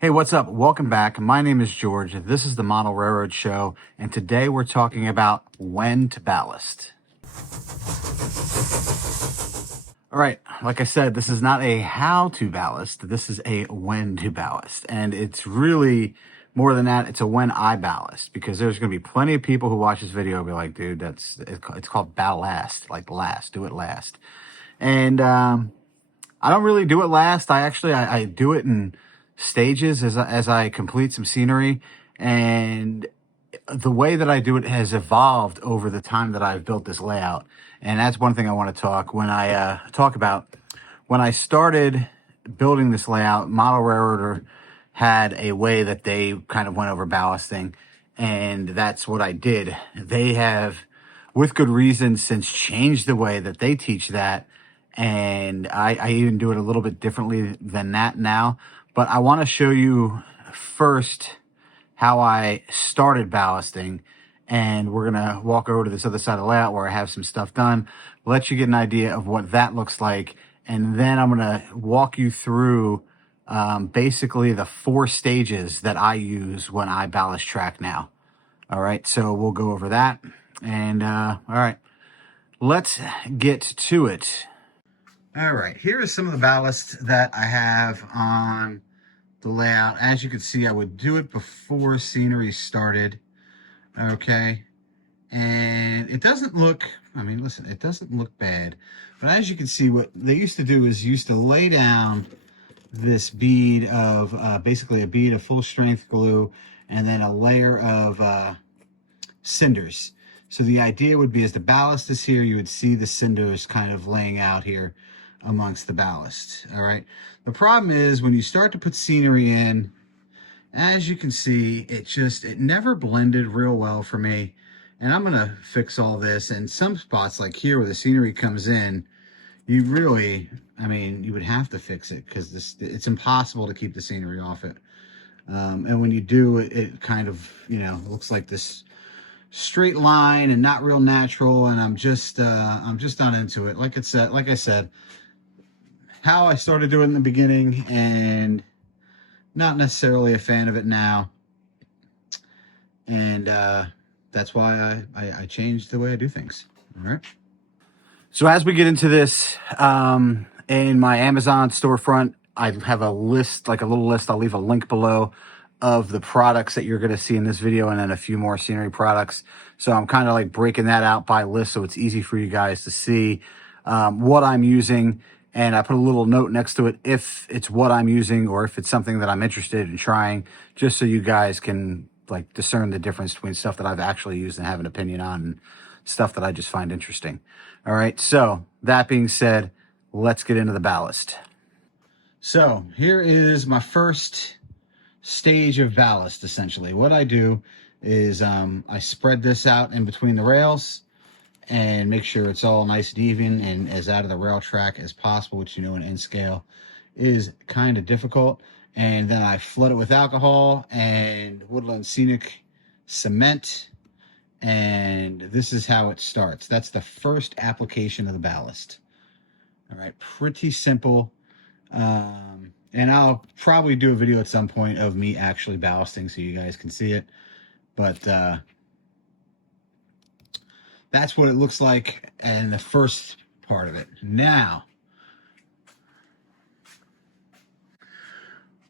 Hey, what's up? Welcome back. My name is George. This is the Model Railroad Show, and today we're talking about when to ballast. All right, like I said, this is not a how to ballast. This is a when to ballast. And it's really more than that. It's a when I ballast, because there's going to be plenty of people who watch this video and be like, dude, it's called ballast, like last, do it last. And I don't really do it last. I do it in stages as I complete some scenery, and the way that I do it has evolved over the time that I've built this layout. And that's one thing I want to talk about. When I started building this layout, Model Railroader had a way that they kind of went over ballasting, and that's what I did. They have, with good reason, since changed the way that they teach that, and I even do it a little bit differently than that now. But I want to show you first how I started ballasting, and we're gonna walk over to this other side of the layout where I have some stuff done, let you get an idea of what that looks like, and then I'm gonna walk you through basically the 4 stages that I use when I ballast track now. All right, so we'll go over that, and all right, let's get to it. All right, here is some of the ballast that I have on the layout. As you can see, I would do it before scenery started. Okay, and it doesn't look, I mean, listen, it doesn't look bad. But as you can see, what they used to do is used to lay down this bead of, basically a bead of full strength glue, and then a layer of cinders. So the idea would be, as the ballast is here, you would see the cinders kind of laying out here amongst the ballast. All right. The problem is when you start to put scenery in, as you can see, it never blended real well for me. And I'm going to fix all this. And some spots like here where the scenery comes in, you really, I mean, you would have to fix it, because it's impossible to keep the scenery off it. And when you do, it kind of, looks like this straight line and not real natural. And I'm just not into it. Like I said, how I started doing it in the beginning, and not necessarily a fan of it now. And that's why I changed the way I do things. All right. So as we get into this, in my Amazon storefront, I have a list, like a little list. I'll leave a link below of the products that you're going to see in this video, and then a few more scenery products. So I'm kind of like breaking that out by list, so it's easy for you guys to see what I'm using. And I put a little note next to it if it's what I'm using, or if it's something that I'm interested in trying, just so you guys can like discern the difference between stuff that I've actually used and have an opinion on, and stuff that I just find interesting. All right, so that being said, let's get into the ballast. So here is my first stage of ballast. Essentially what I do is I spread this out in between the rails and make sure it's all nice and even and as out of the rail track as possible, which, in N scale is kind of difficult. And then I flood it with alcohol and Woodland Scenic cement, and this is how it starts. That's the first application of the ballast. All right, pretty simple. And I'll probably do a video at some point of me actually ballasting so you guys can see it. But that's what it looks like in the first part of it. Now,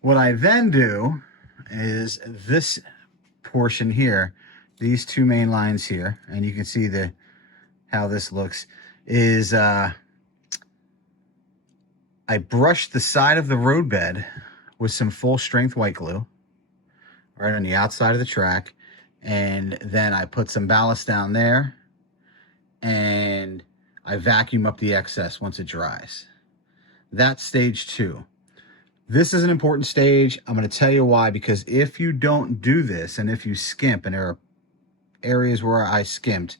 what I then do is this portion here, these 2 main lines here, and you can see how this looks, is I brush the side of the roadbed with some full strength white glue right on the outside of the track, and then I put some ballast down there, and I vacuum up the excess once it dries. That's stage 2. This is an important stage. I'm going to tell you why, because if you don't do this, and if you skimp, and there are areas where I skimped,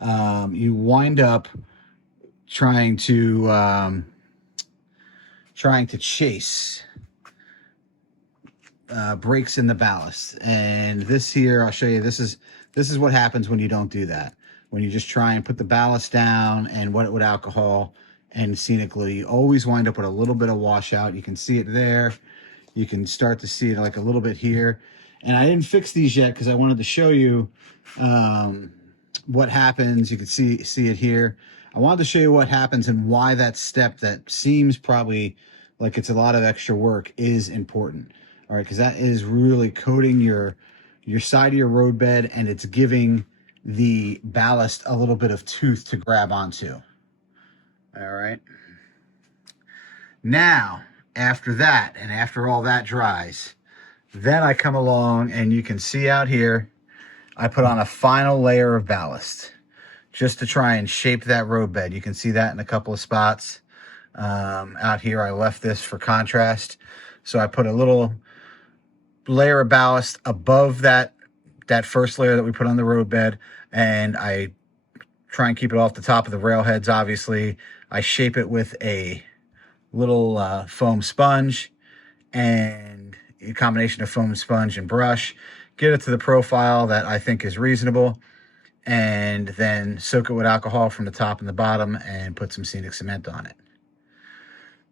you wind up trying to chase breaks in the ballast. And this here, I'll show you, this is what happens when you don't do that. When you just try and put the ballast down and wet it with alcohol and scenic glue, you always wind up with a little bit of washout. You can see it there. You can start to see it like a little bit here. And I didn't fix these yet because I wanted to show you what happens. You can see it here. I wanted to show you what happens and why that step that seems probably like it's a lot of extra work is important. All right, because that is really coating your side of your road bed, and it's giving the ballast a little bit of tooth to grab onto. All right. Now, after that, and after all that dries, then I come along and you can see out here, I put on a final layer of ballast just to try and shape that road bed. You can see that in a couple of spots. Out here, I left this for contrast. So I put a little layer of ballast above that first layer that we put on the road bed, and I try and keep it off the top of the railheads, obviously. I shape it with a little foam sponge and a combination of foam sponge and brush. Get it to the profile that I think is reasonable, and then soak it with alcohol from the top and the bottom and put some scenic cement on it.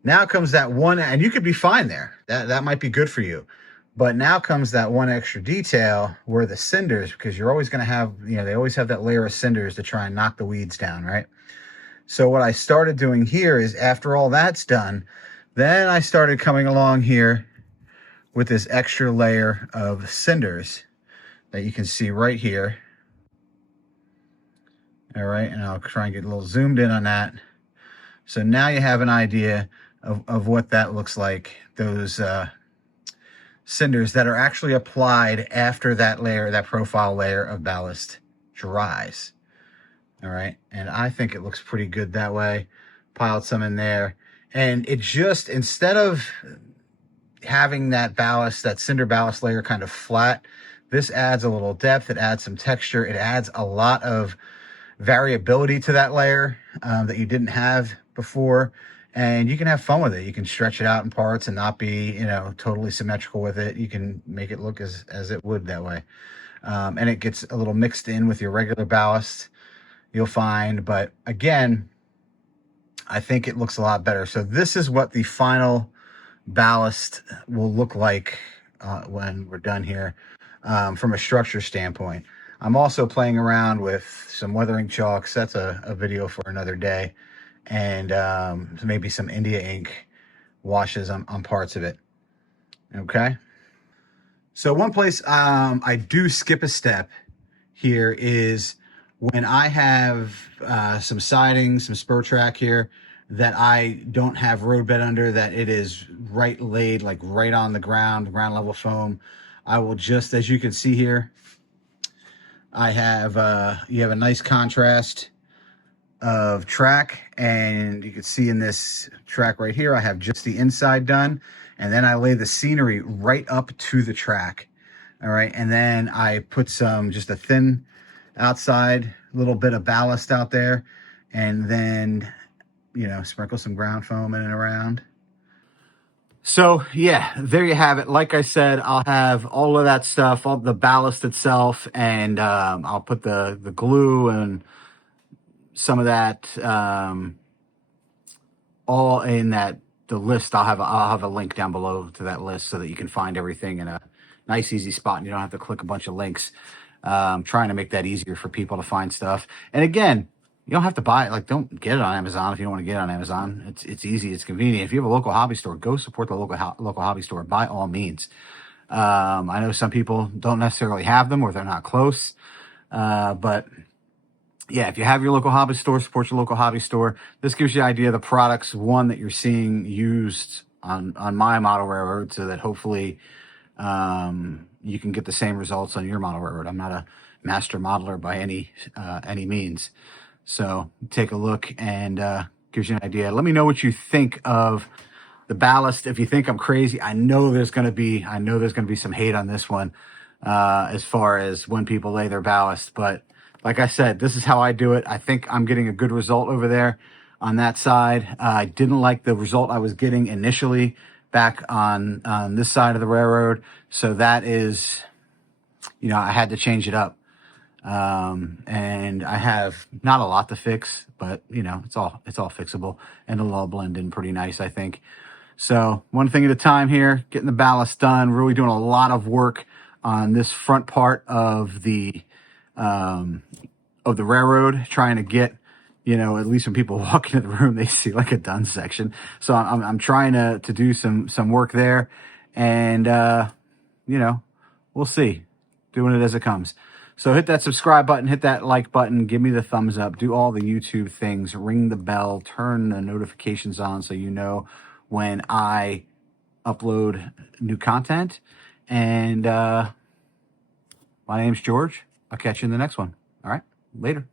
Now comes that one, and you could be fine there. That might be good for you. But now comes that one extra detail where the cinders, because you're always going to have, they always have that layer of cinders to try and knock the weeds down, right? So what I started doing here is after all that's done, then I started coming along here with this extra layer of cinders that you can see right here. All right, and I'll try and get a little zoomed in on that. So now you have an idea of what that looks like, those cinders that are actually applied after that layer, that profile layer of ballast dries. All right, and I think it looks pretty good that way. Piled some in there, and it just, instead of having that ballast, that cinder ballast layer kind of flat, this adds a little depth, it adds some texture, it adds a lot of variability to that layer that you didn't have before, and you can have fun with it. You can stretch it out in parts and not be, totally symmetrical with it. You can make it look as it would that way. And it gets a little mixed in with your regular ballast, you'll find. But again, I think it looks a lot better. So this is what the final ballast will look like when we're done here from a structure standpoint. I'm also playing around with some weathering chalks. That's a video for another day. And maybe some India ink washes on parts of it. Okay. So one place I do skip a step here is when I have some siding, some spur track here that I don't have roadbed under, that it is right laid, like right on the ground level foam. I will just, as you can see here, I have, you have a nice contrast of track, and you can see in this track right here, I have just the inside done, and then I lay the scenery right up to the track. All right, and then I put just a thin outside little bit of ballast out there, and then sprinkle some ground foam in and around. So yeah, there you have it. Like I said, I'll have all of that stuff, all the ballast itself, and I'll put the glue and some of that all in the list. I'll have a link down below to that list so that you can find everything in a nice, easy spot, and you don't have to click a bunch of links. Trying to make that easier for people to find stuff. And again, you don't have to buy it. Like, don't get it on Amazon if you don't want to get it on Amazon. It's easy. It's convenient. If you have a local hobby store, go support the local hobby store by all means. I know some people don't necessarily have them or they're not close. But yeah, if you have your local hobby store, support your local hobby store. This gives you an idea of the products, one, that you're seeing used on my model railroad, so that hopefully you can get the same results on your model railroad. I'm not a master modeler by any means. So take a look, and gives you an idea. Let me know what you think of the ballast. If you think I'm crazy, I know there's going to be some hate on this one as far as when people lay their ballast. But like I said, this is how I do it. I think I'm getting a good result over there on that side. I didn't like the result I was getting initially back on this side of the railroad. So that is, I had to change it up. And I have not a lot to fix, but it's all fixable, and it'll all blend in pretty nice, I think. So one thing at a time here, getting the ballast done, really doing a lot of work on this front part of the railroad, trying to get, at least when people walk into the room, they see like a done section. So I'm trying to do some work there, and we'll see, doing it as it comes. So hit that subscribe button, hit that like button, give me the thumbs up, do all the YouTube things, ring the bell, turn the notifications on so you know when I upload new content. And my name's George. I'll catch you in the next one. All right, later.